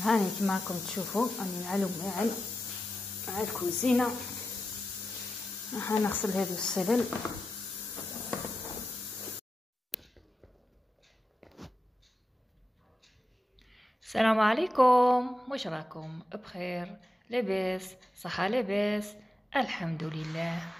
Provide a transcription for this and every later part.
هاني كما راكم تشوفوا راني مع الكوزينه. ها نغسل هذو السلل. السلام عليكم، واش راكم بخير؟ لاباس صحه؟ لاباس الحمد لله.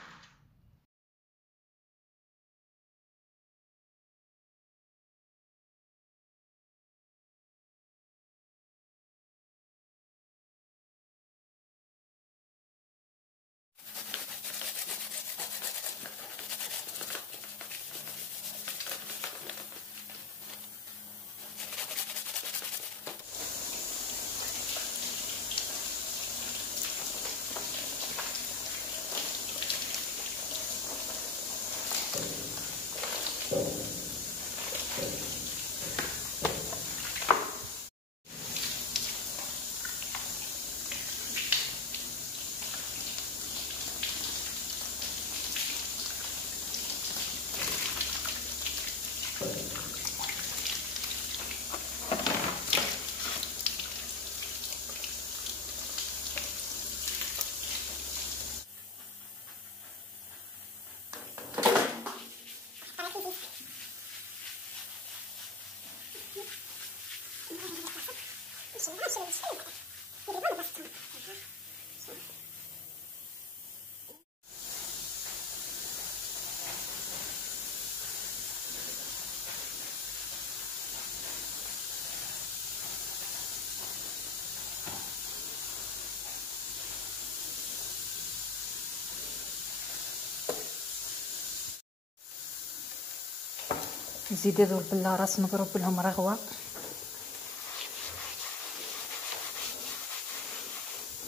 نزيد هذو البلاراس نضرب لهم رغوه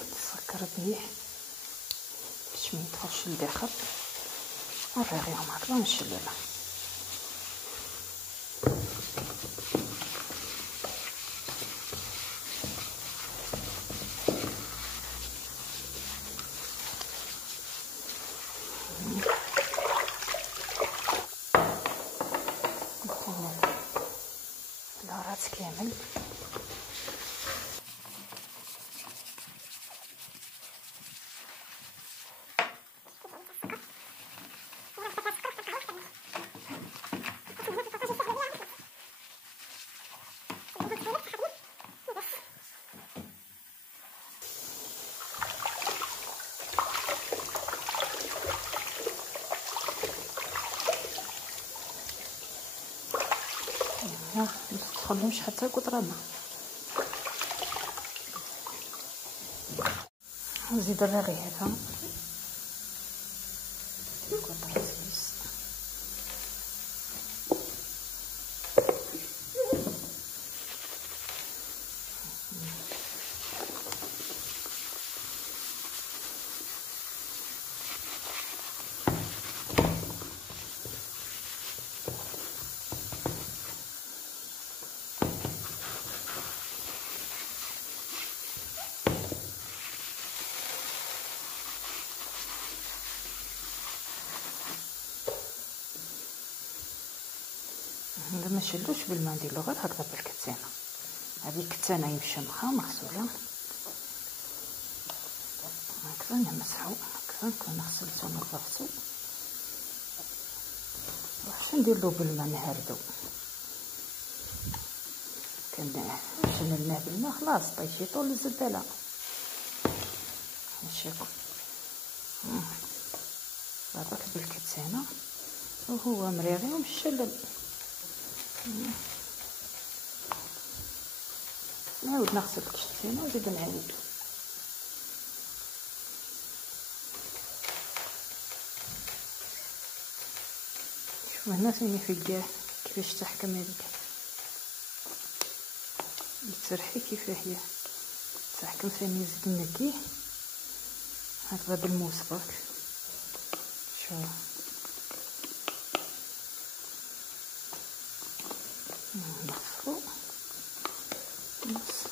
نسكر به باش ما يدخلش لداخل ونريغيهم هكذا ونشللها. البهارات كامل. ما تدخلهمش حتى قطره ماء. نزيد الرغيفه قطره زيت. ما نشلوش بالماء، نديرلو غير هكذا بالكتانه. هذه كتانه يمشمخه مغسوله هكذا نمسحو هكذا نكون غسلتو ونظفتو. واش نديرلو بالماء نهردو. شللناه بالماء خلاص طيشيطو للزباله نشيكو هذاك بالكتانه وهو مريغي ومشلل. نعاود نغسل الكشتينه ونزيد نعاود. شوف هنا ثاني في الكاع كيفاش تحكم هذيك تسرحي كيف هي تحكم. ثاني نزيد نقيه هكذا بالموس برك. شوف نصفو نص.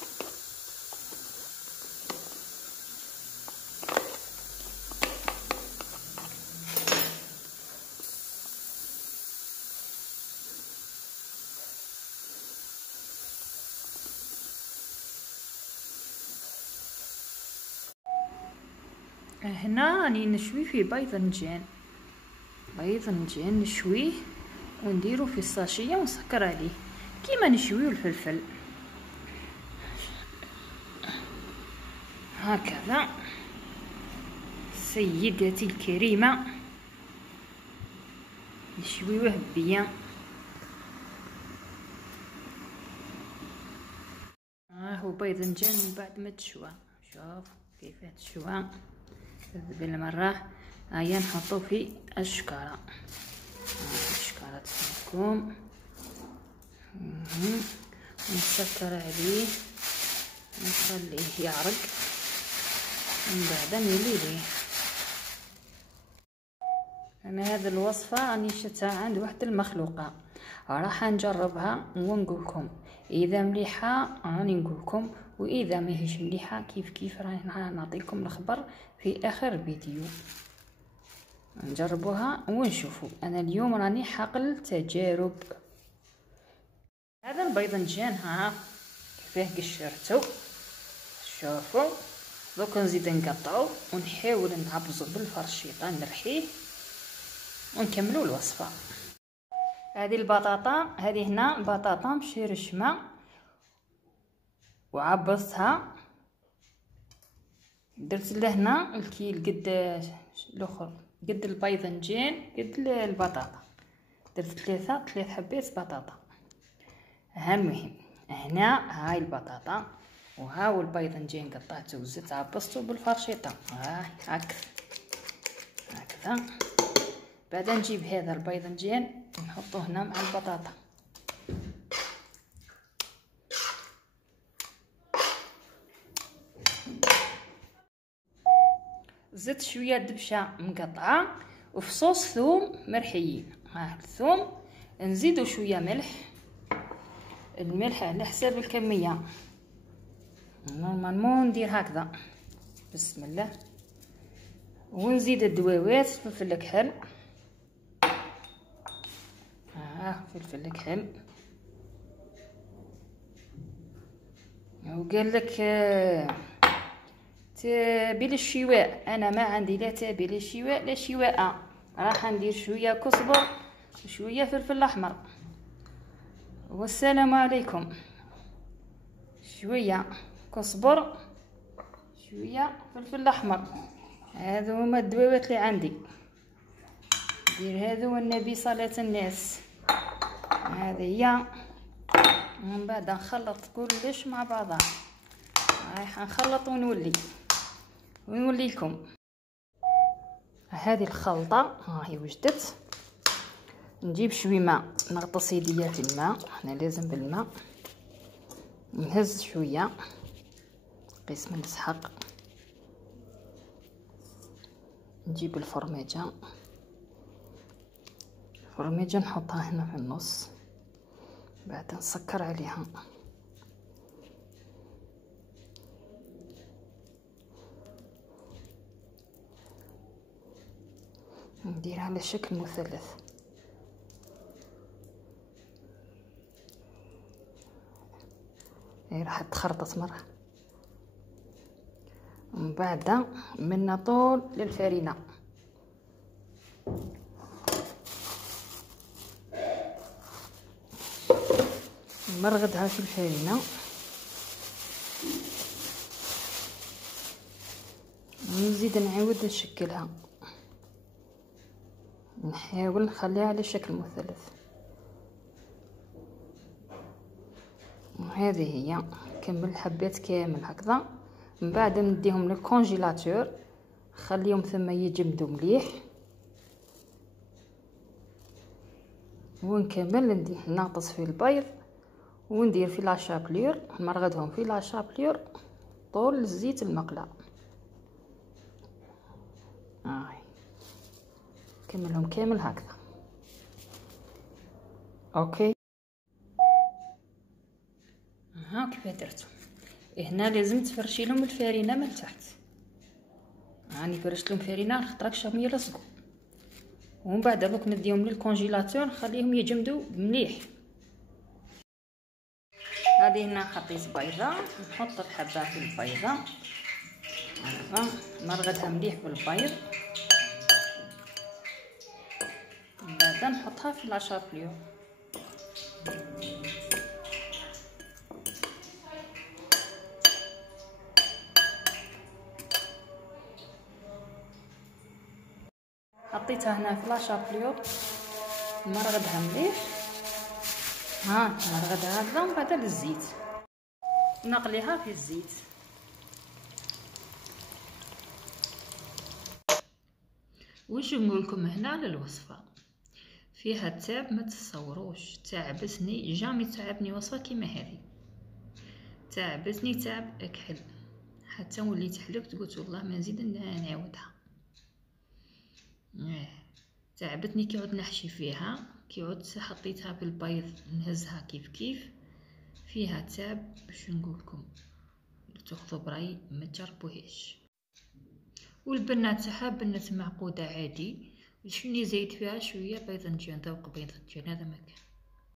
هنا راني نشوي فيه باذنجان نشويه ونديرو في الساشيه ونسكر عليه كيما نشويو الفلفل هكذا. سيدتي الكريمه نشويوه بيان. هو باذنجان من بعد ما تشوى، شوف كيف تشوى بالمره. هيا نحطو في الشكاره، الشكاره تسمكم ونسكر عليه ونخليه يعرق ومن بعد نولي ليه. انا هذه الوصفه راني شفتها عند واحد المخلوقه، راح نجربها ونقولكم اذا مليحه راني نقولكم، واذا ماهيش مليحه كيف راني نعطيكم الخبر في اخر فيديو. نجربوها ونشوفوا. انا اليوم راني حقل تجارب. هذا الباذنجان ها كيفاه قشرته، شوفوا. دوك نزيد نقطعو ونحاول نعبزو بالفرشيطه نرحيه ونكملوا الوصفه. هذه البطاطا، هذه هنا بطاطا مشرشمه وعبزتها، درت لهنا الكيل قد الاخر قد الباذنجان قد البطاطا، درت ثلاث حبات بطاطا. ها المهم هنا هاي البطاطا وهاو الباذنجان قطعته وزدت عبصته بالفرشيطه هكذا. بعد نجيب هذا الباذنجان نحطه هنا مع البطاطا. زدت شويه دبشه مقطعه وفصوص ثوم مرحيين. ها الثوم نزيدو شويه ملح، الملح على حساب الكميه. نورمالمون ندير هكذا بسم الله. ونزيد الدواوات، فلفل كحل، فلفل كحل. وقال لك تابل الشواء، انا ما عندي لا تابل الشواء لا شواء، راح ندير شويه كزبر وشويه فلفل احمر. والسلام عليكم. شويه كزبر شويه فلفل احمر، هذو هما الدواوات اللي عندي. دير هذو والنبي صلاة الناس. هذه هي. ومن بعد نخلط كلش مع بعضها. رايح نخلط ونولي لكم. هذه الخلطه هاهي وجدت. نجيب شويه ماء، نغطس يديات الماء، احنا لازم بالماء. نهز شويه قسم نسحق. نجيب الفرماجه نحطها هنا في النص، بعد نسكر عليها. نديرها على شكل مثلث. راح تخرطت مره. ومن بعد منا طول للفرينه. نمرغدها في الفرينه ونزيد نعاود نشكلها، نحاول نخليها على شكل مثلث. وهذه هي. كمل الحبات كامل هكذا. من بعد نديهم للكونجيلاتور، خليهم ثم يجمدوا مليح. ونكمل نغطس في البيض وندير في لاشابلور، نمرغدهم في لاشابلور طول الزيت المقلى. كملهم كامل هكذا. اوكي. ها كيف درتو. هنا لازم تفرشي لهم الفرينه من تحت. راني فرشت لهم فرينه خاطرش راهم يلصقوا. ومن بعد دوك نديهم للكونجيلاتور نخليهم يجمدوا مليح. هذه هنا خطيت بيضه، نحط الحبه في البيضه نرغدها مليح بالبيض، من بعد نحطها في لاشابليو. حطيتها هنا في لاشابليو، نرغدها مليح. نرغدها هكذا، ومن بعد للزيت نقليها في الزيت. واش نقولكم هنا للوصفه فيها تعب ما تتصوروش. تعبتني، جامي تعبني وصفه كيما هذه، تعبتني تعب اكحل، حتى وليت حلفت قلت والله ما نزيد نعاودها. تعبتني كي عود نحشي فيها، كي عود حطيتها في البيض نهزها كيف كيف، فيها تعب باش نقولكم. تاخذوا براي ما تجربوهاش. والبنه تاعها بنه معقوده عادي، شني زيد فيها شويه بيض نجان، ذوق بيض نجان، هذا ما كان.